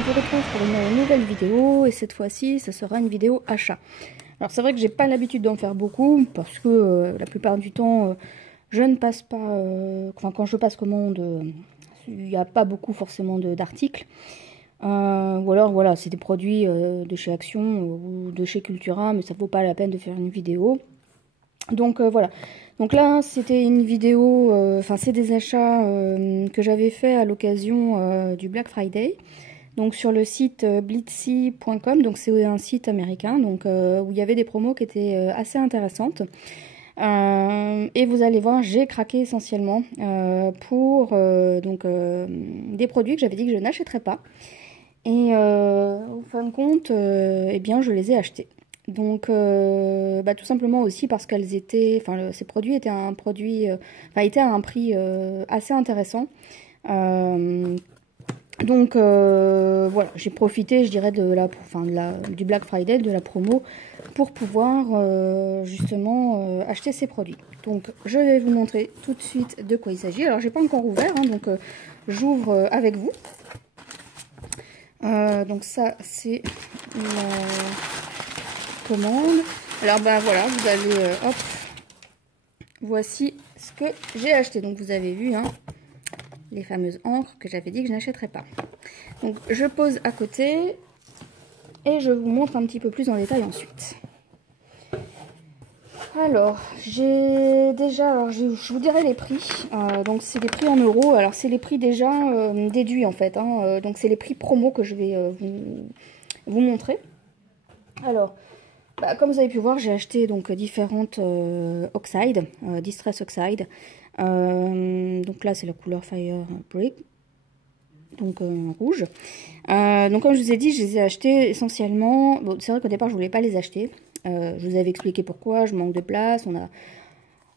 vous retrouve pour une nouvelle vidéo et cette fois-ci ce sera une vidéo achat. Alors c'est vrai que j'ai pas l'habitude d'en faire beaucoup parce que la plupart du temps je ne passe pas, enfin quand je passe commande il n'y a pas beaucoup forcément d'articles. Ou alors voilà, c'est des produits de chez Action ou de chez Cultura, mais ça vaut pas la peine de faire une vidéo. Donc voilà, donc là c'était une vidéo, enfin c'est des achats que j'avais fait à l'occasion du Black Friday. Donc sur le site blitsy.com, donc c'est un site américain, donc où il y avait des promos qui étaient assez intéressantes. Et vous allez voir, j'ai craqué essentiellement pour des produits que j'avais dit que je n'achèterais pas. Et en fin de compte, eh bien je les ai achetés. Donc tout simplement aussi parce qu'elles étaient, enfin ces produits étaient étaient à un prix assez intéressant. Donc voilà, j'ai profité, je dirais, du Black Friday, de la promo, pour pouvoir justement acheter ces produits. Donc je vais vous montrer tout de suite de quoi il s'agit. Alors j'ai pas encore ouvert, hein, donc j'ouvre avec vous. Donc ça c'est la commande. Alors voilà, vous avez hop, voici ce que j'ai acheté. Donc vous avez vu, hein, les fameuses encres que j'avais dit que je n'achèterais pas. Donc je pose à côté et je vous montre un petit peu plus en détail ensuite. Alors j'ai déjà, alors je vous dirai les prix. Donc c'est des prix en euros. Alors c'est les prix déjà déduits en fait, hein. Donc c'est les prix promo que je vais vous montrer. Alors comme vous avez pu voir, j'ai acheté donc différentes oxydes, Distress Oxide. Donc là c'est la couleur Fire Brick, donc rouge. Donc comme je vous ai dit, je les ai achetés essentiellement. Bon, c'est vrai qu'au départ je voulais pas les acheter. Je vous avais expliqué pourquoi. Je manque de place.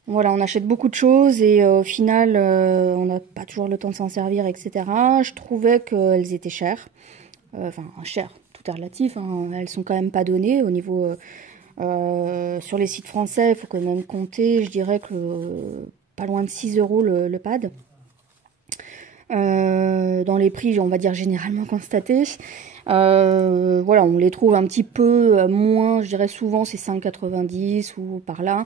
On achète beaucoup de choses et au final on n'a pas toujours le temps de s'en servir, etc. Je trouvais qu'elles étaient chères. Enfin chères, tout est relatif, hein. Elles sont quand même pas données au niveau sur les sites français. Il faut quand même compter, je dirais que pas loin de 6 € le pad. Dans les prix, on va dire généralement constatés. Voilà, on les trouve un petit peu moins, je dirais souvent c'est 5,90 ou par là.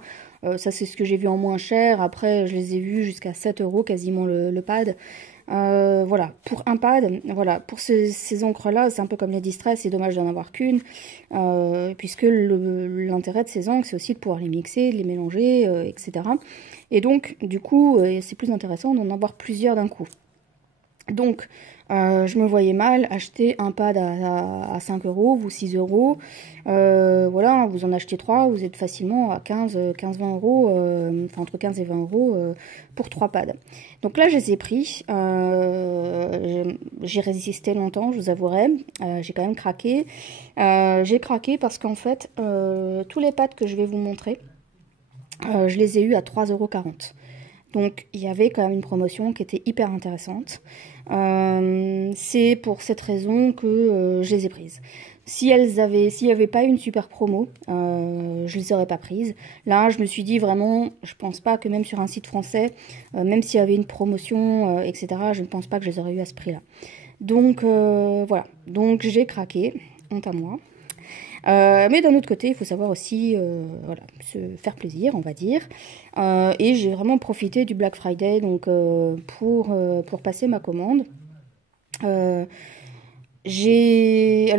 Ça c'est ce que j'ai vu en moins cher. Après je les ai vus jusqu'à 7 € quasiment le pad. Voilà, pour un pad, voilà, pour ces encres là, c'est un peu comme les Distress, c'est dommage d'en avoir qu'une, puisque l'intérêt de ces encres c'est aussi de pouvoir les mixer, de les mélanger, etc. Et donc du coup c'est plus intéressant d'en avoir plusieurs d'un coup. Donc, je me voyais mal acheter un pad à 5 € ou 6 €. Voilà, vous en achetez 3, vous êtes facilement à 15-20 €, enfin entre 15 et 20 € pour 3 pads. Donc là, je les ai pris. J'ai résisté longtemps, je vous avouerai. J'ai quand même craqué. J'ai craqué parce qu'en fait, tous les pads que je vais vous montrer, je les ai eus à 3,40 €. Donc il y avait quand même une promotion qui était hyper intéressante. C'est pour cette raison que je les ai prises. S'il n'y avait pas une super promo, je les aurais pas prises. Là, je me suis dit vraiment, je pense pas que même sur un site français, même s'il y avait une promotion, etc., je ne pense pas que je les aurais eu à ce prix-là. Donc voilà, donc j'ai craqué, honte à moi. Mais d'un autre côté, il faut savoir aussi voilà, se faire plaisir, on va dire. Et j'ai vraiment profité du Black Friday donc, pour passer ma commande. J'avais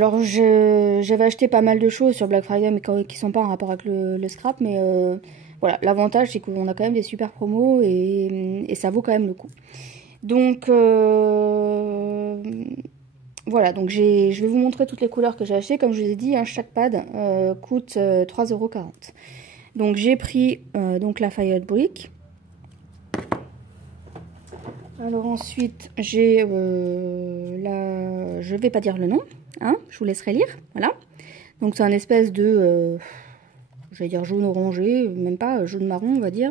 acheté pas mal de choses sur Black Friday, mais qui ne sont pas en rapport avec le scrap. Mais voilà, l'avantage, c'est qu'on a quand même des super promos et ça vaut quand même le coup. Donc voilà, donc je vais vous montrer toutes les couleurs que j'ai achetées. Comme je vous ai dit, hein, chaque pad coûte 3,40 €. Donc j'ai pris donc la Fire Brick. Alors ensuite, j'ai je vais pas dire le nom, hein, je vous laisserai lire. Voilà. Donc c'est un espèce de, je vais dire jaune orangé, même pas jaune marron, on va dire.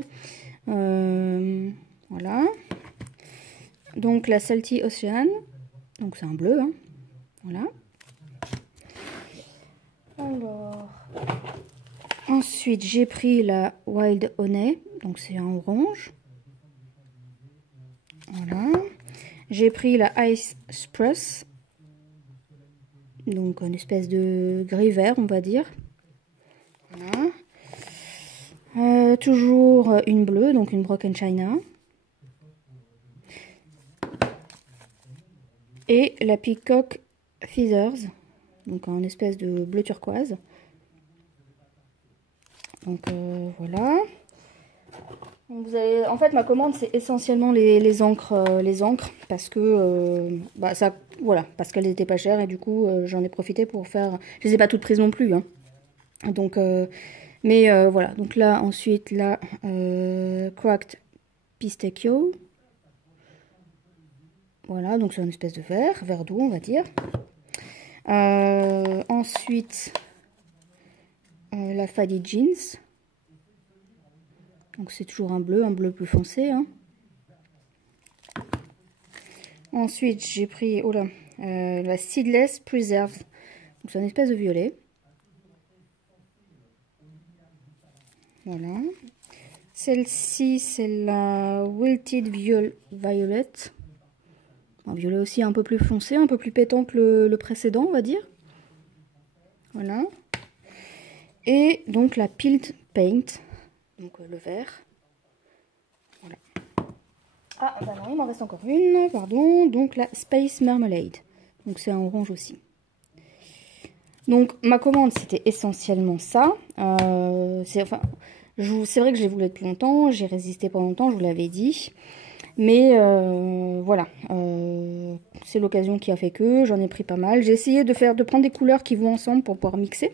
Voilà. Donc la Salty Ocean. Donc c'est un bleu, hein. Voilà. Alors, ensuite j'ai pris la Wild Honey, donc c'est un orange. Voilà. J'ai pris la Ice Spruce. donc une espèce de gris-vert, on va dire. Voilà. Toujours une bleue, donc une Broken China. Et la Peacock Feathers, donc en espèce de bleu turquoise. Donc voilà. Donc vous avez, en fait, ma commande c'est essentiellement les encres, parce que bah, ça, voilà, parce qu'elles étaient pas chères et du coup j'en ai profité pour faire. Je les ai pas toutes prises non plus, hein. Donc, mais voilà. Donc là, ensuite la Cracked Pistachio. Voilà, donc c'est une espèce de vert doux, on va dire. Ensuite, la Faddy Jeans. Donc c'est toujours un bleu plus foncé, hein. Ensuite, j'ai pris la Seedless Preserved. Donc c'est une espèce de violet. Voilà. Celle-ci, c'est la Wilted Violet. Un violet aussi un peu plus foncé, un peu plus pétant que le précédent, on va dire. Voilà. Et donc la Peeled Paint. Donc le vert. Voilà. Ah, bah non, il m'en reste encore une, pardon. Donc la Space Marmalade. Donc c'est un orange aussi. Donc ma commande, c'était essentiellement ça. C'est vrai que je l'ai voulu depuis longtemps. J'ai résisté pendant longtemps, je vous l'avais dit. Mais voilà, c'est l'occasion qui a fait que j'en ai pris pas mal. J'ai essayé de prendre des couleurs qui vont ensemble pour pouvoir mixer.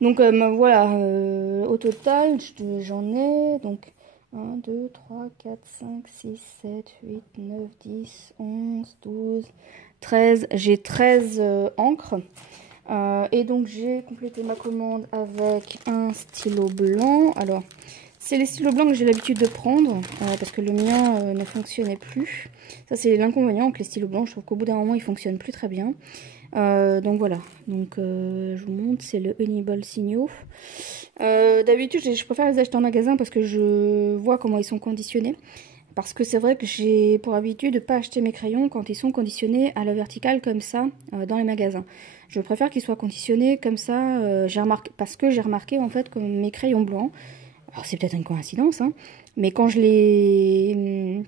Donc voilà, au total, j'en ai donc 1, 2, 3, 4, 5, 6, 7, 8, 9, 10, 11, 12, 13. J'ai 13 encres. Et donc j'ai complété ma commande avec un stylo blanc. Alors, c'est les stylos blancs que j'ai l'habitude de prendre parce que le mien ne fonctionnait plus. Ça, c'est l'inconvénient avec les stylos blancs. Je trouve qu'au bout d'un moment, ils fonctionnent plus très bien. Donc voilà, donc je vous montre, c'est le Honeyball Signo. D'habitude, je préfère les acheter en magasin parce que je vois comment ils sont conditionnés. Parce que c'est vrai que j'ai pour habitude de ne pas acheter mes crayons quand ils sont conditionnés à la verticale comme ça dans les magasins. Je préfère qu'ils soient conditionnés comme ça, parce que j'ai remarqué en fait que mes crayons blancs, alors c'est peut-être une coïncidence, hein, mais quand je les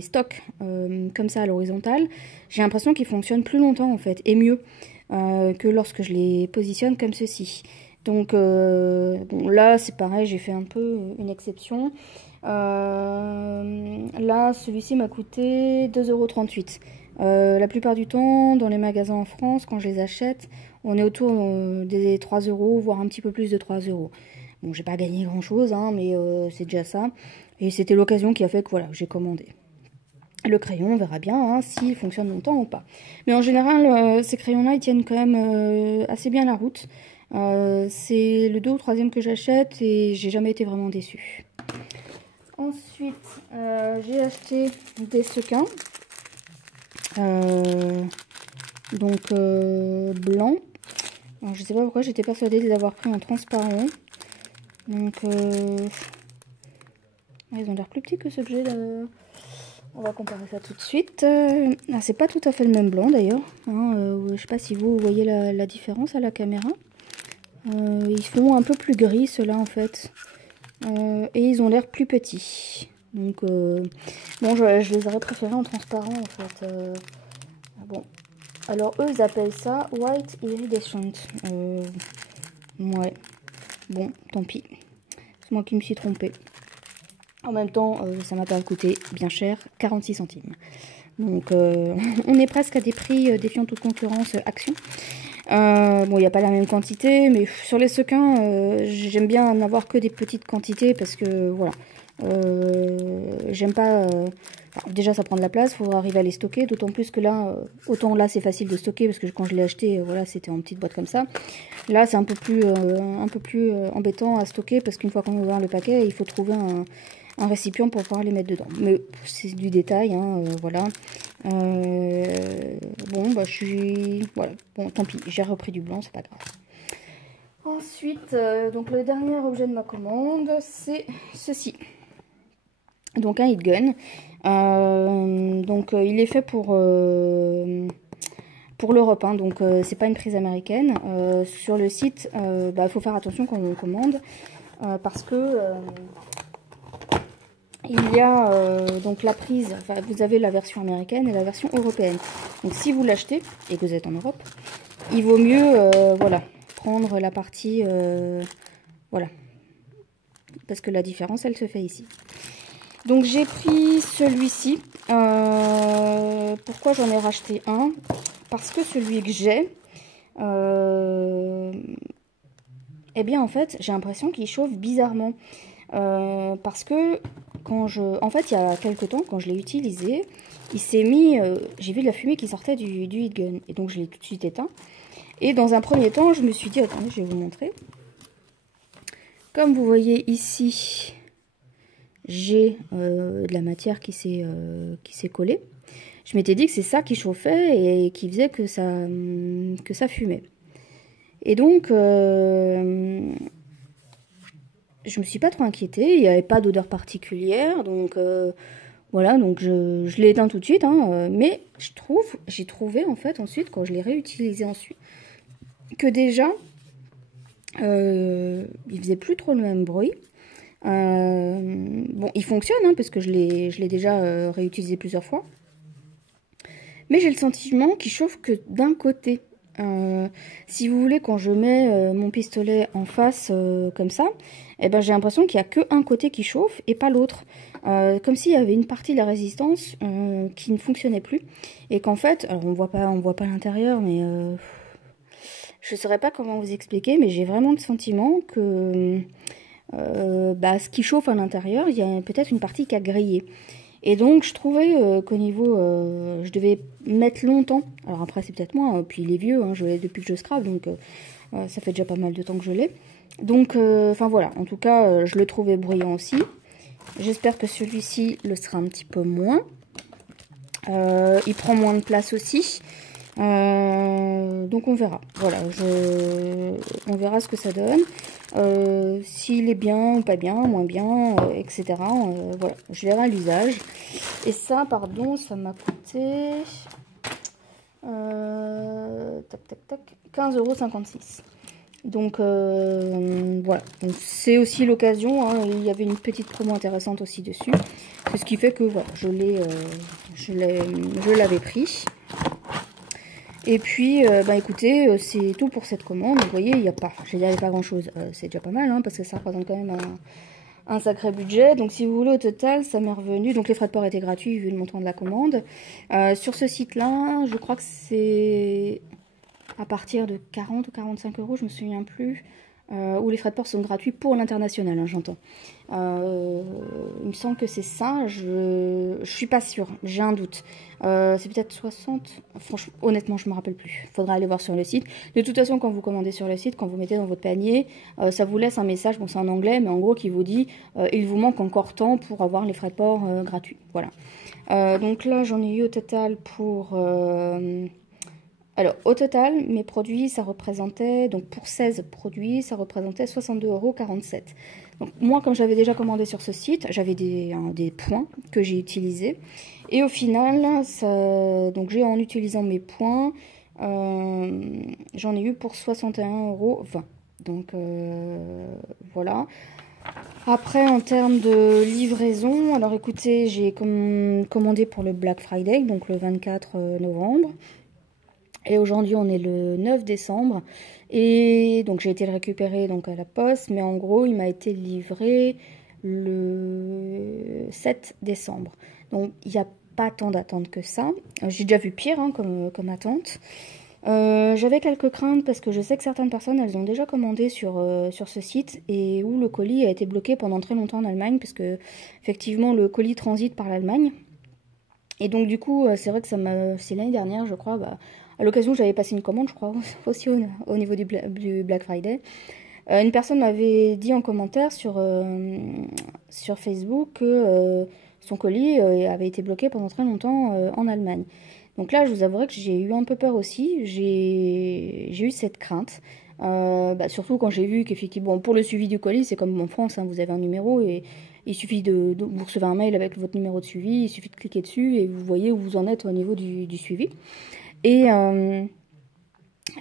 stocke comme ça à l'horizontale, j'ai l'impression qu'ils fonctionnent plus longtemps en fait, et mieux que lorsque je les positionne comme ceci. Donc bon, là c'est pareil, j'ai fait un peu une exception. Là celui-ci m'a coûté 2,38 €. La plupart du temps dans les magasins en France, quand je les achète, on est autour des 3 €, voire un petit peu plus de 3 €. Bon, j'ai pas gagné grand chose, hein, mais c'est déjà ça. Et c'était l'occasion qui a fait que voilà, j'ai commandé. Le crayon, on verra bien hein, s'il fonctionne longtemps ou pas. Mais en général, ces crayons-là, ils tiennent quand même assez bien la route. C'est le 2 ou 3e que j'achète et j'ai jamais été vraiment déçue. Ensuite, j'ai acheté des sequins. Donc blancs. Alors, je sais pas pourquoi, j'étais persuadée de les avoir pris en transparent. Donc ils ont l'air plus petits que ceux que j'ai là. On va comparer ça tout de suite. C'est pas tout à fait le même blanc d'ailleurs. Hein, je sais pas si vous voyez la différence à la caméra. Ils font un peu plus gris ceux-là en fait. Et ils ont l'air plus petits. Donc bon, je les aurais préférés en transparent en fait. Bon. Alors eux ils appellent ça White Iridescent. Ouais. Bon, tant pis. C'est moi qui me suis trompée. En même temps, ça m'a pas coûté bien cher, 46 centimes. Donc, on est presque à des prix défiant toute concurrence Action. Bon, il n'y a pas la même quantité, mais sur les sequins, j'aime bien en avoir que des petites quantités parce que, voilà, j'aime pas... déjà, ça prend de la place, il faut arriver à les stocker, d'autant plus que là, autant là, c'est facile de stocker parce que quand je l'ai acheté, voilà, c'était en petite boîte comme ça. Là, c'est un peu plus embêtant à stocker parce qu'une fois qu'on ouvre le paquet, il faut trouver un récipient pour pouvoir les mettre dedans. Mais c'est du détail, hein, voilà. Bon, bah je suis... Voilà, bon, tant pis, j'ai repris du blanc, c'est pas grave. Ensuite, donc le dernier objet de ma commande, c'est ceci. Donc un heat gun. Donc il est fait pour pour l'Europe, hein, donc c'est pas une prise américaine. Sur le site, il faut faire attention quand on commande, parce que il y a donc la prise, enfin, vous avez la version américaine et la version européenne. Donc si vous l'achetez et que vous êtes en Europe, il vaut mieux voilà, prendre la partie, voilà, parce que la différence elle se fait ici. Donc j'ai pris celui-ci. Pourquoi j'en ai racheté un? Parce que celui que j'ai, eh bien en fait j'ai l'impression qu'il chauffe bizarrement. Parce que en fait il y a quelques temps quand je l'ai utilisé, il s'est mis, j'ai vu de la fumée qui sortait du heat gun et donc je l'ai tout de suite éteint. Et dans un premier temps je me suis dit, attendez, je vais vous montrer. Comme vous voyez ici, j'ai de la matière qui s'est collée. Je m'étais dit que c'est ça qui chauffait et qui faisait que ça fumait. Et donc, je me suis pas trop inquiétée. Il n'y avait pas d'odeur particulière. Donc, voilà, donc je l'ai éteint tout de suite. Hein, mais j'ai trouvé en fait ensuite, quand je l'ai réutilisé ensuite, que déjà, il faisait plus trop le même bruit. Bon, il fonctionne, hein, parce que je l'ai déjà réutilisé plusieurs fois. Mais j'ai le sentiment qu'il chauffe que d'un côté. Si vous voulez, quand je mets mon pistolet en face comme ça, eh ben, j'ai l'impression qu'il n'y a qu'un côté qui chauffe et pas l'autre. Comme s'il y avait une partie de la résistance qui ne fonctionnait plus. Et qu'en fait, alors on voit pas l'intérieur, mais je ne saurais pas comment vous expliquer, mais j'ai vraiment le sentiment que ce qui chauffe à l'intérieur, il y a peut-être une partie qui a grillé. Et donc je trouvais qu'au niveau, je devais mettre longtemps. Alors après c'est peut-être moi, puis il est vieux, hein, je l'ai depuis que je scrape, donc ça fait déjà pas mal de temps que je l'ai. Donc enfin voilà, en tout cas je le trouvais bruyant aussi. J'espère que celui-ci le sera un petit peu moins. Il prend moins de place aussi. Donc on verra. Voilà, on verra ce que ça donne. S'il est bien ou pas bien, moins bien, etc. Voilà, je verrai à l'usage. Et ça, pardon, ça m'a coûté 15,56 €. Donc voilà, c'est aussi l'occasion, hein, il y avait une petite promo intéressante aussi dessus. C'est ce qui fait que voilà, je l'avais pris. Et puis, écoutez, c'est tout pour cette commande. Vous voyez, il n'y avait pas grand chose. C'est déjà pas mal, hein, parce que ça représente quand même un sacré budget. Donc, si vous voulez, au total, ça m'est revenu. Donc, les frais de port étaient gratuits vu le montant de la commande. Sur ce site-là, je crois que c'est à partir de 40 ou 45 €, je me souviens plus. Où les frais de port sont gratuits pour l'international, hein, j'entends. Il me semble que c'est ça, je suis pas sûre, j'ai un doute. C'est peut-être 60, franchement, honnêtement, je me rappelle plus. Faudra aller voir sur le site. De toute façon, quand vous commandez sur le site, quand vous mettez dans votre panier, ça vous laisse un message, bon c'est en anglais, mais en gros qui vous dit il vous manque encore tant pour avoir les frais de port gratuits. Voilà. Donc là, j'en ai eu au total pour... Alors, au total, mes produits, ça représentait, donc pour 16 produits, ça représentait 62,47 €. Donc, moi, comme j'avais déjà commandé sur ce site, j'avais des points que j'ai utilisés. Et au final, donc j'ai en utilisant mes points, j'en ai eu pour 61,20 €. Donc, voilà. Après, en termes de livraison, alors écoutez, j'ai commandé pour le Black Friday, donc le 24 novembre. Et aujourd'hui, on est le 9 décembre. Et donc, j'ai été le récupérer donc, à la poste. Mais en gros, il m'a été livré le 7 décembre. Donc, il n'y a pas tant d'attente que ça. J'ai déjà vu pire, hein, comme attente. J'avais quelques craintes parce que je sais que certaines personnes, elles ont déjà commandé sur ce site. Et où le colis a été bloqué pendant très longtemps en Allemagne. Parce que, effectivement, le colis transite par l'Allemagne. Et donc, du coup, c'est vrai que c'est l'année dernière, je crois, à l'occasion, j'avais passé une commande, je crois, aussi au niveau du Black Friday. Une personne m'avait dit en commentaire sur Facebook que son colis avait été bloqué pendant très longtemps en Allemagne. Donc là, je vous avouerai que j'ai eu un peu peur aussi. J'ai eu cette crainte. Surtout quand j'ai vu qu'effectivement, pour le suivi du colis, c'est comme en France, hein, vous avez un numéro et il suffit vous recevez un mail avec votre numéro de suivi, il suffit de cliquer dessus et vous voyez où vous en êtes au niveau du suivi. Et,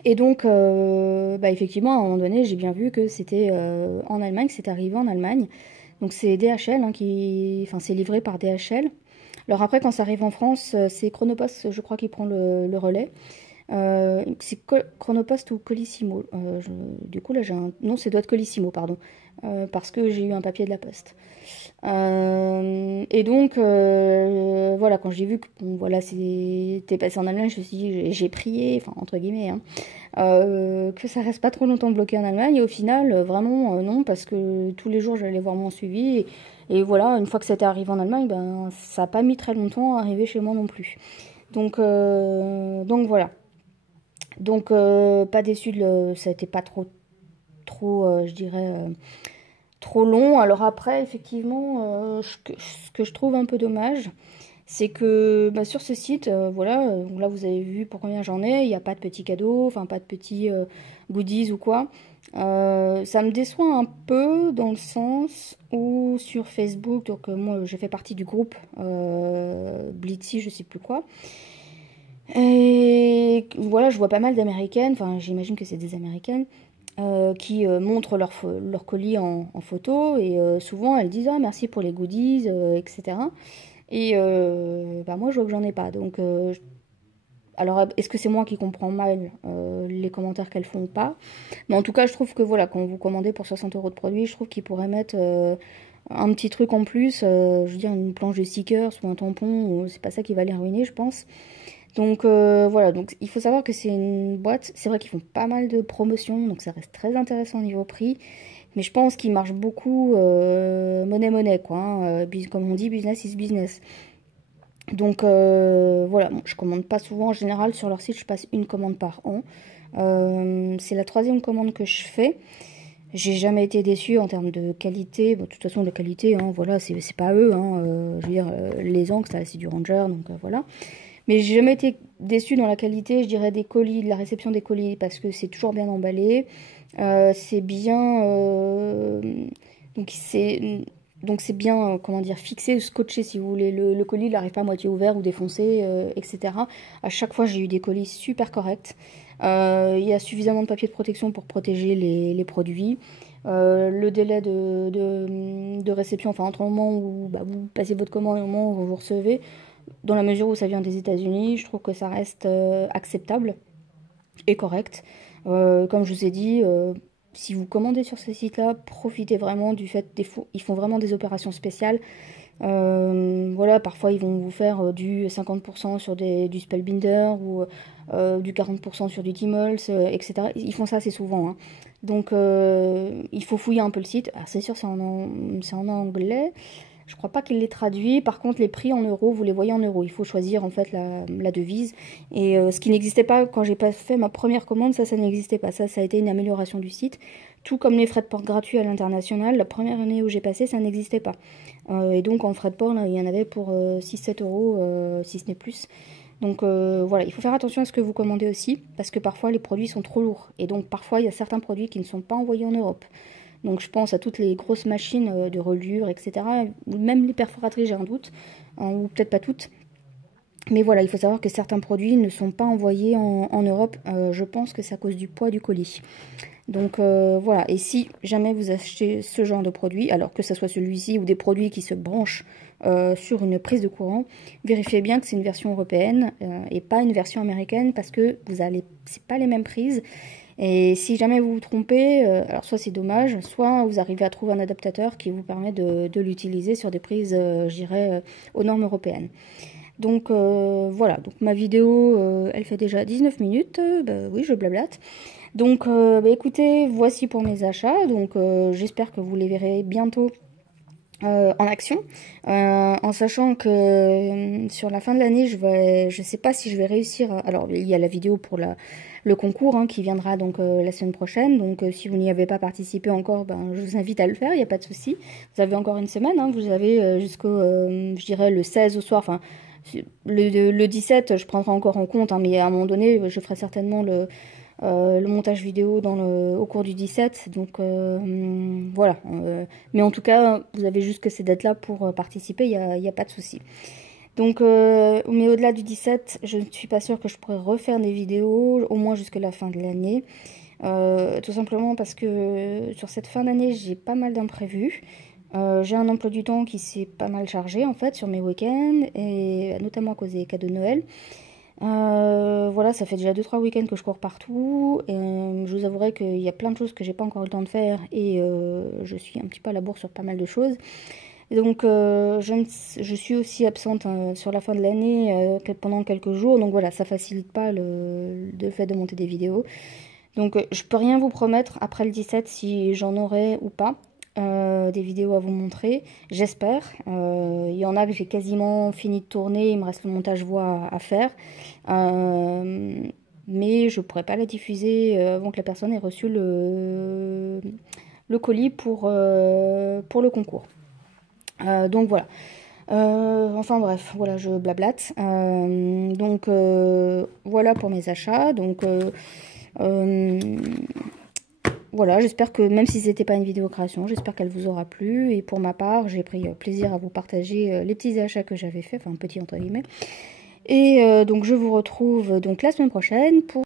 et donc, bah, effectivement, à un moment donné, j'ai bien vu que c'était en Allemagne, que c'était arrivé en Allemagne. Donc c'est DHL, hein, enfin c'est livré par DHL. Alors après, quand ça arrive en France, c'est Chronopost, je crois, qui prend le relais. C'est Chronopost ou Colissimo. Du coup, là, j'ai un... Non, c'est doit être Colissimo, pardon. Parce que j'ai eu un papier de la Poste. Et donc, voilà, quand j'ai vu que bon, voilà, c'était passé en Allemagne, je me suis dit, j'ai prié, enfin, entre guillemets, hein, que ça reste pas trop longtemps bloqué en Allemagne. Et au final, vraiment, non, parce que tous les jours, j'allais voir mon suivi. Et voilà, une fois que c'était arrivé en Allemagne, ben, ça n'a pas mis très longtemps à arriver chez moi non plus. Donc voilà. Donc, pas déçu, ça a été pas trop, je dirais, trop long. Alors après, effectivement, ce que je trouve un peu dommage, c'est que bah, sur ce site, voilà, là vous avez vu pour combien j'en ai, il n'y a pas de petits cadeaux, enfin pas de petits goodies ou quoi. Ça me déçoit un peu dans le sens où sur Facebook, donc moi je fais partie du groupe Blitzy, je sais plus quoi. Et voilà, je vois pas mal d'Américaines, enfin j'imagine que c'est des Américaines, qui montrent leur colis en photo et souvent elles disent ah merci pour les goodies, etc. Et bah, moi je vois que j'en ai pas. Donc alors est-ce que c'est moi qui comprends mal les commentaires qu'elles font ou pas? Mais en tout cas je trouve que voilà, quand vous commandez pour 60 € de produits, je trouve qu'ils pourraient mettre un petit truc en plus, je veux dire une planche de stickers ou un tampon, c'est pas ça qui va les ruiner je pense. Donc voilà, donc il faut savoir que c'est une boîte, c'est vrai qu'ils font pas mal de promotions, donc ça reste très intéressant au niveau prix, mais je pense qu'ils marchent beaucoup monnaie quoi, hein, comme on dit, business is business. Donc voilà, bon, je commande pas souvent, en général sur leur site je passe une commande par an. C'est la troisième commande que je fais. J'ai jamais été déçue en termes de qualité. Bon, de toute façon, la qualité, hein, voilà, c'est pas eux. Hein, je veux dire, les angles, c'est du Ranger, donc voilà. Mais j'ai jamais été déçue dans la qualité, je dirais, des colis, de la réception des colis, parce que c'est toujours bien emballé. C'est bien... donc c'est bien, comment dire, fixé, scotché, si vous voulez. Le colis, il n'arrive pas à moitié ouvert ou défoncé, etc. À chaque fois, j'ai eu des colis super corrects. Il y a suffisamment de papier de protection pour protéger les produits. Le délai de réception, enfin entre le moment où bah, vous passez votre commande et le moment où vous recevez, dans la mesure où ça vient des États-Unis, je trouve que ça reste acceptable et correct. Comme je vous ai dit, si vous commandez sur ce site-là, profitez vraiment du fait qu'ils font vraiment des opérations spéciales. Voilà, parfois ils vont vous faire du 50% sur du Spellbinder ou du 40% sur du Timmels, etc. Ils font ça assez souvent. Hein. Donc il faut fouiller un peu le site. Alors c'est sûr, c'est en anglais. Je crois pas qu'il les traduit. Par contre, les prix en euros, vous les voyez en euros. Il faut choisir en fait la devise. Et ce qui n'existait pas quand j'ai pas fait ma première commande, ça n'existait pas. Ça a été une amélioration du site. Tout comme les frais de port gratuits à l'international, la première année où j'ai passé, ça n'existait pas. Et donc en frais de port, là, il y en avait pour 6-7 €, si ce n'est plus. Donc voilà, il faut faire attention à ce que vous commandez aussi, parce que parfois les produits sont trop lourds. Et donc parfois il y a certains produits qui ne sont pas envoyés en Europe. Donc je pense à toutes les grosses machines de reliure, etc. Même les perforatrices, j'ai un doute, hein, ou peut-être pas toutes. Mais voilà, il faut savoir que certains produits ne sont pas envoyés en Europe. Je pense que c'est à cause du poids du colis. Donc voilà, et si jamais vous achetez ce genre de produit, alors que ce soit celui-ci ou des produits qui se branchent sur une prise de courant, vérifiez bien que c'est une version européenne et pas une version américaine, parce que c'est pas les mêmes prises. Et si jamais vous vous trompez, alors soit c'est dommage, soit vous arrivez à trouver un adaptateur qui vous permet de l'utiliser sur des prises, je dirais, aux normes européennes. Donc voilà, donc ma vidéo, elle fait déjà 19 minutes, bah oui, je blablate. Donc bah écoutez, voici pour mes achats, donc j'espère que vous les verrez bientôt en action, en sachant que sur la fin de l'année, je sais pas si je vais réussir. Alors il y a la vidéo pour le concours hein, qui viendra donc la semaine prochaine. Donc si vous n'y avez pas participé encore, ben, je vous invite à le faire, il n'y a pas de souci. Vous avez encore une semaine, hein, vous avez jusqu'au, je dirais, le 16 au soir, enfin le 17, je prendrai encore en compte, hein, mais à un moment donné, je ferai certainement le montage vidéo au cours du 17, donc voilà. Mais en tout cas, vous avez juste que ces dates-là pour participer, il n'y a pas de souci. Donc, mais au-delà du 17, je ne suis pas sûre que je pourrais refaire des vidéos, au moins jusqu'à la fin de l'année. Tout simplement parce que sur cette fin d'année, j'ai pas mal d'imprévus. J'ai un emploi du temps qui s'est pas mal chargé en fait sur mes week-ends, et notamment à cause des cadeaux de Noël. Voilà, ça fait déjà 2-3 week-ends que je cours partout. Et, je vous avouerai qu'il y a plein de choses que j'ai pas encore eu le temps de faire, et je suis un petit peu à la bourre sur pas mal de choses. Et donc je suis aussi absente sur la fin de l'année pendant quelques jours, donc voilà, ça facilite pas le fait de monter des vidéos. Donc je peux rien vous promettre après le 17 si j'en aurai ou pas des vidéos à vous montrer, j'espère. Il y en a que j'ai quasiment fini de tourner, il me reste le montage voix à faire. Mais je pourrais pas la diffuser avant que la personne ait reçu le colis pour le concours. Donc voilà. Enfin bref, voilà, je blablate. Donc voilà pour mes achats. Donc voilà, j'espère que même si c'était pas une vidéo création, j'espère qu'elle vous aura plu. Et pour ma part, j'ai pris plaisir à vous partager les petits achats que j'avais fait, enfin petits entre guillemets. Et donc je vous retrouve donc la semaine prochaine pour